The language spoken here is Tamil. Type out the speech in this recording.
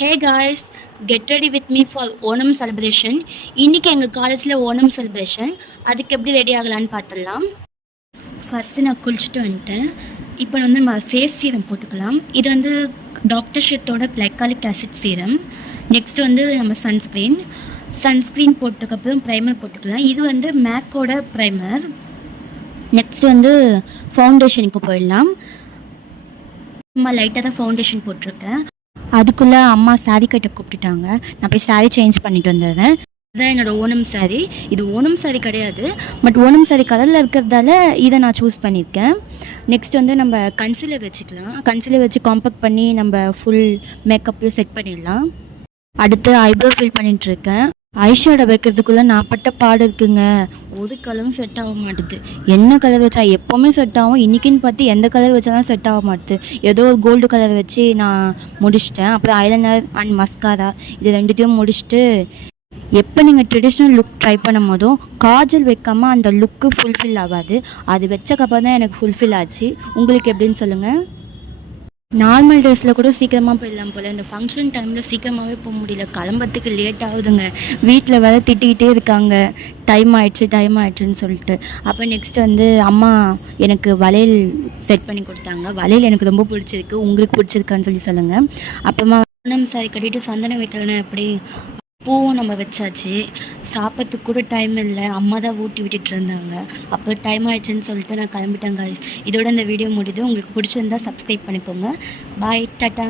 Hey guys, get ready with me for Onam celebration. இன்றைக்கி எங்கள் காலேஜில் ஓணம் செலிப்ரேஷன். அதுக்கு எப்படி ரெடி ஆகலான்னு பார்த்துடலாம். ஃபஸ்ட்டு நான் குளிச்சுட்டு வந்துட்டேன். இப்போ வந்து நம்ம ஃபேஸ் சீரம் போட்டுக்கலாம். இது வந்து டாக்டர் ஷெத்தோட கிளைக்காலிக் ஆசிட் சீரம். நெக்ஸ்ட் வந்து நம்ம சன்ஸ்க்ரீன் போட்டதுக்கப்புறம் ப்ரைமர் போட்டுக்கலாம். இது வந்து மேக்கோட ப்ரைமர். நெக்ஸ்ட் வந்து ஃபவுண்டேஷனுக்கு போயிடலாம். நம்ம லைட்டாக தான் ஃபவுண்டேஷன் போட்டிருக்கேன். அதுக்குள்ளே அம்மா சாரீ கட்ட கூப்பிட்டுட்டாங்க. நான் போய் சாரீ சேஞ்ச் பண்ணிட்டு வந்துடுறேன். இதுதான் என்னோடய ஓணம் சாரீ. இது ஓணம் சாரீ கிடையாது, பட் ஓணம் சாரீ கலரில் இருக்கிறதால இதை நான் சூஸ் பண்ணியிருக்கேன். நெக்ஸ்ட் வந்து நம்ம கன்சீலர் வச்சுக்கலாம். கன்சீலர் வச்சு காம்பேக்ட் பண்ணி நம்ம ஃபுல் மேக்கப்பையும் செட் பண்ணிடலாம். அடுத்து ஐப்ரோ ஃபில் பண்ணிகிட்ருக்கேன். ஐஷேடோ வைக்கிறதுக்குள்ளே நான் பட்ட பாடு இருக்குங்க. ஒரு கலரும் செட் ஆக மாட்டுது. என்ன கலர் வச்சா எப்போவுமே செட் ஆகும், இன்றைக்கின்னு பார்த்து எந்த கலர் வச்சாலும் செட் ஆக மாட்டுது. ஏதோ ஒரு கோல்டு கலர் வச்சு நான் முடிச்சிட்டேன். அப்புறம் ஐலைனர் அண்ட் மஸ்காரா இது ரெண்டுத்தையும் முடிச்சுட்டு, எப்போ நீங்கள் ட்ரெடிஷ்னல் லுக் ட்ரை பண்ணும் போதும் காஜல் வைக்காமல் அந்த லுக்கு ஃபுல்ஃபில் ஆகாது. அது வச்சக்கப்புறம் தான் எனக்கு ஃபுல்ஃபில் ஆச்சு. உங்களுக்கு எப்படின்னு சொல்லுங்கள். நார்மல் டேஸில் கூட சீக்கிரமாக போயிடலாம் போல். இந்த ஃபங்க்ஷன் டைமில் சீக்கிரமாகவே போக முடியல. கிளம்புறதுக்கு லேட் ஆகுதுங்க. வீட்டில் வேறு திட்டிக்கிட்டே இருக்காங்க, டைம் ஆயிடுச்சுன்னு சொல்லிட்டு. அப்போ நெக்ஸ்ட் வந்து அம்மா எனக்கு வளையல் செட் பண்ணி கொடுத்தாங்க. வளையல் எனக்கு ரொம்ப பிடிச்சிருக்கு. உங்களுக்கு பிடிச்சிருக்கான்னு சொல்லி சொல்லுங்கள். அப்புறமா நம்ம சாரி கட்டிட்டு சந்தனம் வைக்கலன்னா எப்படி. பூவும் நம்ம வச்சாச்சு. சாப்பிட்றதுக்கு கூட டைம் இல்லை. அம்மா தான் ஊட்டி விட்டுட்டு இருந்தாங்க. அப்போ டைம் ஆயிடுச்சுன்னு சொல்லிட்டு நான் கிளம்பிட்டேன் காய்ஸ். இதோட இந்த வீடியோ முடியுது. உங்களுக்கு பிடிச்சிருந்தா சப்ஸ்கிரைப் பண்ணிக்கோங்க. பாய், டாட்டா.